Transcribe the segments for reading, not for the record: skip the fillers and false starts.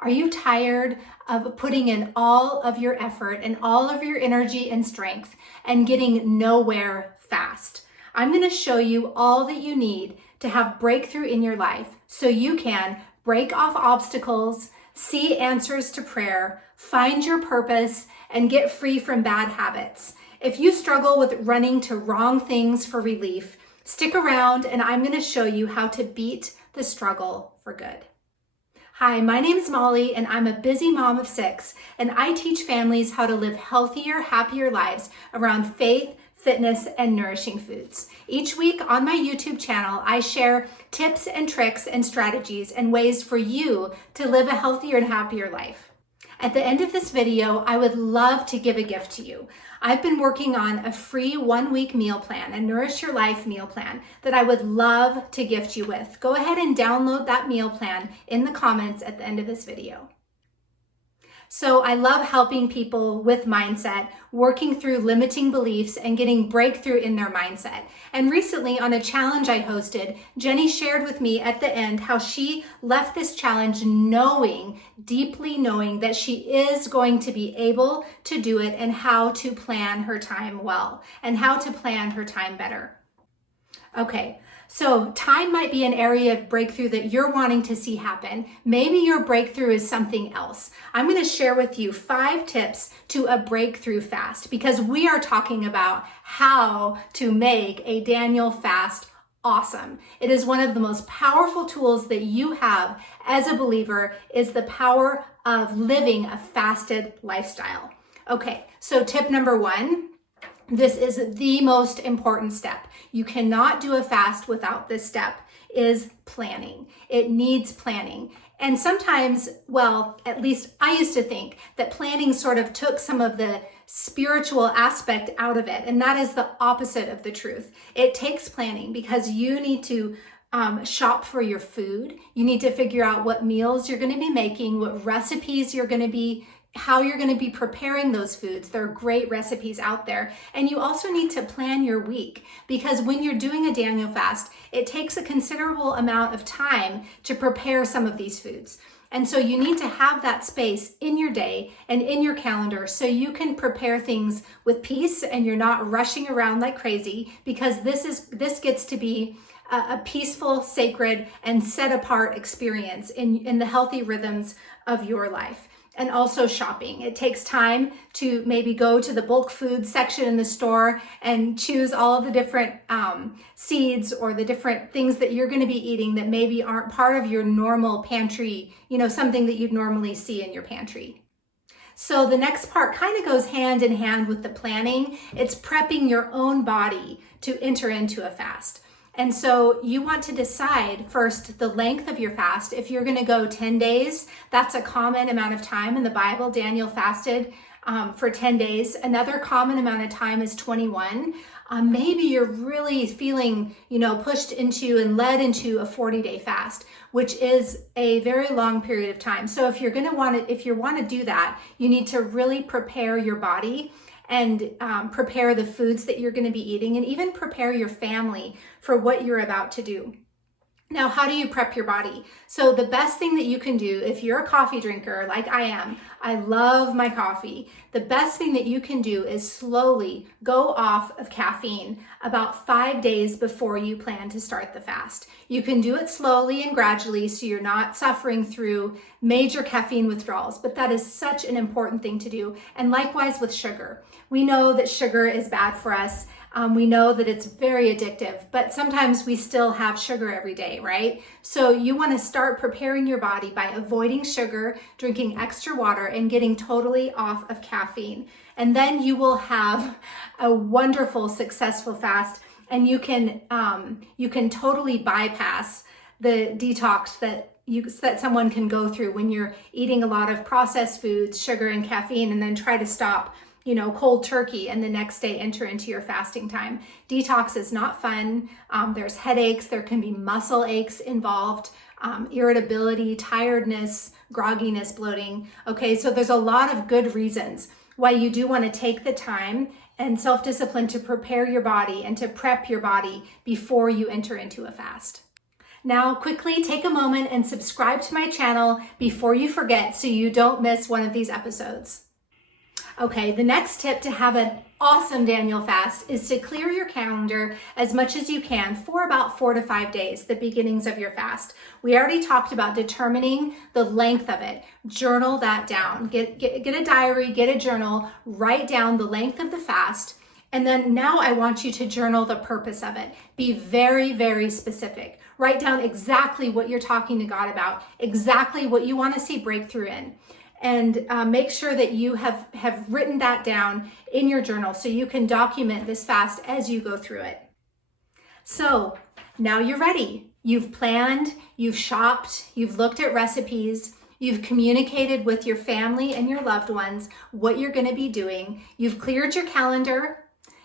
Are you tired of putting in all of your effort and all of your energy and strength and getting nowhere fast? I'm going to show you all that you need to have breakthrough in your life so you can break off obstacles, see answers to prayer, find your purpose, and get free from bad habits. If you struggle with running to wrong things for relief, stick around and I'm going to show you how to beat the struggle for good. Hi, my name is Molly and I'm a busy mom of 6, and I teach families how to live healthier, happier lives around faith, fitness, and nourishing foods. Each week on my YouTube channel, I share tips and tricks and strategies and ways for you to live a healthier and happier life. At the end of this video, I would love to give a gift to you. I've been working on a free 1-week meal plan, a Nourish Your Life meal plan that I would love to gift you with. Go ahead and download that meal plan in the comments at the end of this video. So I love helping people with mindset, working through limiting beliefs and getting breakthrough in their mindset. And recently on a challenge I hosted, Jenny shared with me at the end how she left this challenge deeply knowing that she is going to be able to do it and how to plan her time well and how to plan her time better. Okay. So time might be an area of breakthrough that you're wanting to see happen. Maybe your breakthrough is something else. I'm going to share with you 5 tips to a breakthrough fast because we are talking about how to make a Daniel fast awesome. It is one of the most powerful tools that you have as a believer is the power of living a fasted lifestyle. Okay, so tip number 1. This is the most important step. You cannot do a fast without this step, is planning. It needs planning. And sometimes, well, at least I used to think that planning sort of took some of the spiritual aspect out of it. And that is the opposite of the truth. It takes planning because you need to shop for your food. You need to figure out what meals you're going to be making, what recipes you're going to be how you're going to be preparing those foods. There are great recipes out there. And you also need to plan your week because when you're doing a Daniel fast, it takes a considerable amount of time to prepare some of these foods. And so you need to have that space in your day and in your calendar so you can prepare things with peace and you're not rushing around like crazy because this gets to be a peaceful, sacred, and set apart experience in the healthy rhythms of your life. And also shopping. It takes time to maybe go to the bulk food section in the store and choose all of the different seeds or the different things that you're going to be eating that maybe aren't part of your normal pantry, something that you'd normally see in your pantry. So the next part kind of goes hand in hand with the planning. It's prepping your own body to enter into a fast. And so you want to decide first the length of your fast. If you're going to go 10 days, that's a common amount of time in the Bible. Daniel fasted for 10 days. Another common amount of time is 21. Maybe you're really feeling, pushed into and led into a 40-day fast, which is a very long period of time. So if you want to do that, you need to really prepare your body and prepare the foods that you're going to be eating and even prepare your family for what you're about to do. Now, how do you prep your body? So the best thing that you can do if you're a coffee drinker like I am, I love my coffee. The best thing that you can do is slowly go off of caffeine about 5 days before you plan to start the fast. You can do it slowly and gradually so you're not suffering through major caffeine withdrawals, but that is such an important thing to do. And likewise with sugar. We know that sugar is bad for us. We know that it's very addictive, but sometimes we still have sugar every day, right? So you want to start preparing your body by avoiding sugar, drinking extra water, and getting totally off of caffeine. And then you will have a wonderful, successful fast, and you can totally bypass the detox that someone can go through when you're eating a lot of processed foods, sugar, and caffeine, and then try to stop cold turkey and the next day enter into your fasting time. Detox is not fun. There's headaches. There can be muscle aches involved, irritability, tiredness, grogginess, bloating. Okay, so there's a lot of good reasons why you do want to take the time and self-discipline to prepare your body and to prep your body before you enter into a fast. Now, quickly take a moment and subscribe to my channel before you forget so you don't miss one of these episodes. Okay, the next tip to have an awesome Daniel fast is to clear your calendar as much as you can for about 4 to 5 days, the beginnings of your fast. We already talked about determining the length of it. Journal that down. Get a diary, get a journal, write down the length of the fast. And then now I want you to journal the purpose of it. Be very, very specific. Write down exactly what you're talking to God about, exactly what you want to see breakthrough in. And make sure that you have written that down in your journal so you can document this fast as you go through it. So now you're ready. You've planned, you've shopped, you've looked at recipes, you've communicated with your family and your loved ones what you're going to be doing. You've cleared your calendar.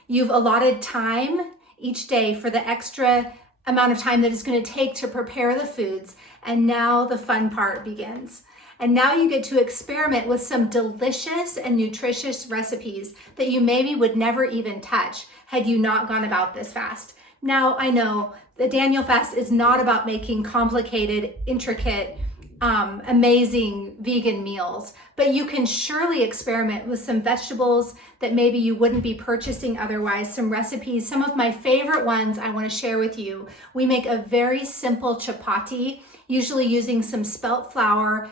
You've allotted time each day for the extra amount of time that it's going to take to prepare the foods. And now the fun part begins. And now you get to experiment with some delicious and nutritious recipes that you maybe would never even touch had you not gone about this fast. Now, I know the Daniel fast is not about making complicated, intricate, amazing vegan meals, but you can surely experiment with some vegetables that maybe you wouldn't be purchasing otherwise, some recipes. Some of my favorite ones I want to share with you. We make a very simple chapati, usually using some spelt flour,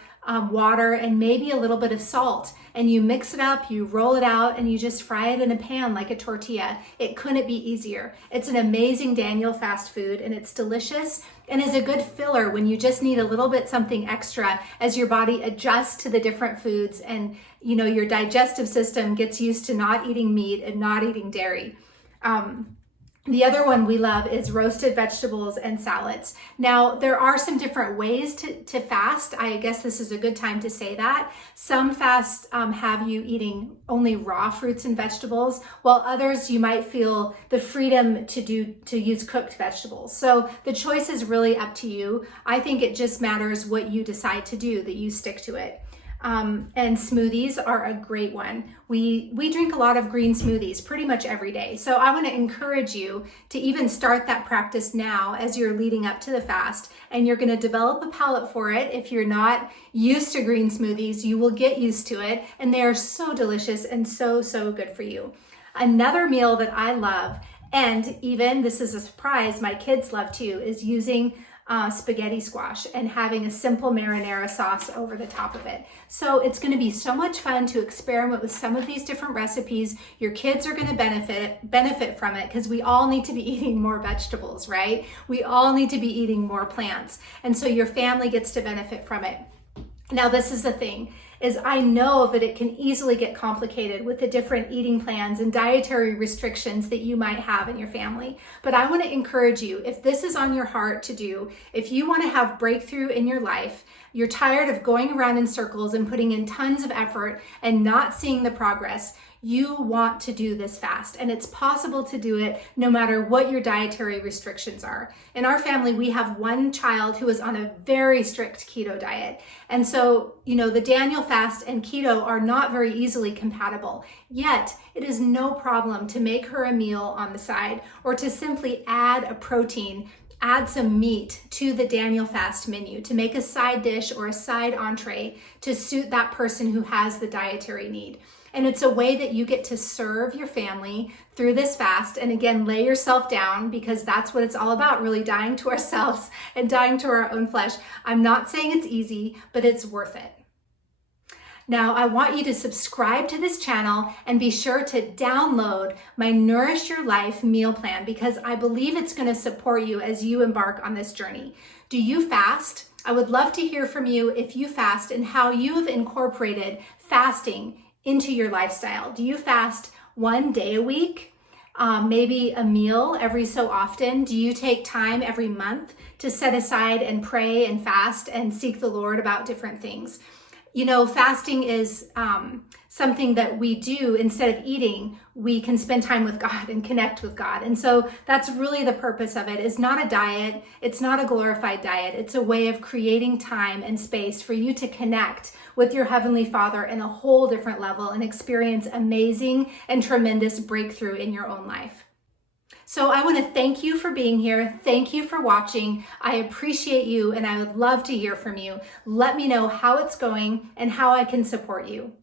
water, and maybe a little bit of salt. And you mix it up, you roll it out, and you just fry it in a pan like a tortilla. It couldn't be easier. It's an amazing Daniel fast food, and it's delicious and is a good filler when you just need a little bit something extra as your body adjusts to the different foods and your digestive system gets used to not eating meat and not eating dairy. The other one we love is roasted vegetables and salads. Now, there are some different ways to fast. I guess this is a good time to say that. Some fasts have you eating only raw fruits and vegetables, while others you might feel the freedom to use cooked vegetables. So the choice is really up to you. I think it just matters what you decide to do, that you stick to it. And smoothies are a great one. We drink a lot of green smoothies pretty much every day. So I want to encourage you to even start that practice now as you're leading up to the fast, and you're going to develop a palate for it. If you're not used to green smoothies, you will get used to it, and they are so delicious and so, so good for you. Another meal that I love, and even this is a surprise, my kids love too, is using spaghetti squash and having a simple marinara sauce over the top of it. So it's going to be so much fun to experiment with some of these different recipes. Your kids are going to benefit from it because we all need to be eating more vegetables, right? We all need to be eating more plants. And so your family gets to benefit from it. Now, this is the thing, is I know that it can easily get complicated with the different eating plans and dietary restrictions that you might have in your family. But I want to encourage you, if this is on your heart to do, if you want to have breakthrough in your life, you're tired of going around in circles and putting in tons of effort and not seeing the progress, you want to do this fast, and it's possible to do it no matter what your dietary restrictions are. In our family, we have one child who is on a very strict keto diet. And so, the Daniel fast and keto are not very easily compatible. Yet, it is no problem to make her a meal on the side or to simply add a protein, add some meat to the Daniel fast menu to make a side dish or a side entree to suit that person who has the dietary need. And it's a way that you get to serve your family through this fast. And again, lay yourself down, because that's what it's all about, really dying to ourselves and dying to our own flesh. I'm not saying it's easy, but it's worth it. Now, I want you to subscribe to this channel and be sure to download my Nourish Your Life meal plan, because I believe it's going to support you as you embark on this journey. Do you fast? I would love to hear from you if you fast and how you have incorporated fasting into your lifestyle. Do you fast one day a week? Maybe a meal every so often? Do you take time every month to set aside and pray and fast and seek the Lord about different things? Fasting is something that we do instead of eating. We can spend time with God and connect with God. And so that's really the purpose of it. It's not a diet. It's not a glorified diet. It's a way of creating time and space for you to connect with your Heavenly Father in a whole different level and experience amazing and tremendous breakthrough in your own life. So I want to thank you for being here. Thank you for watching. I appreciate you and I would love to hear from you. Let me know how it's going and how I can support you.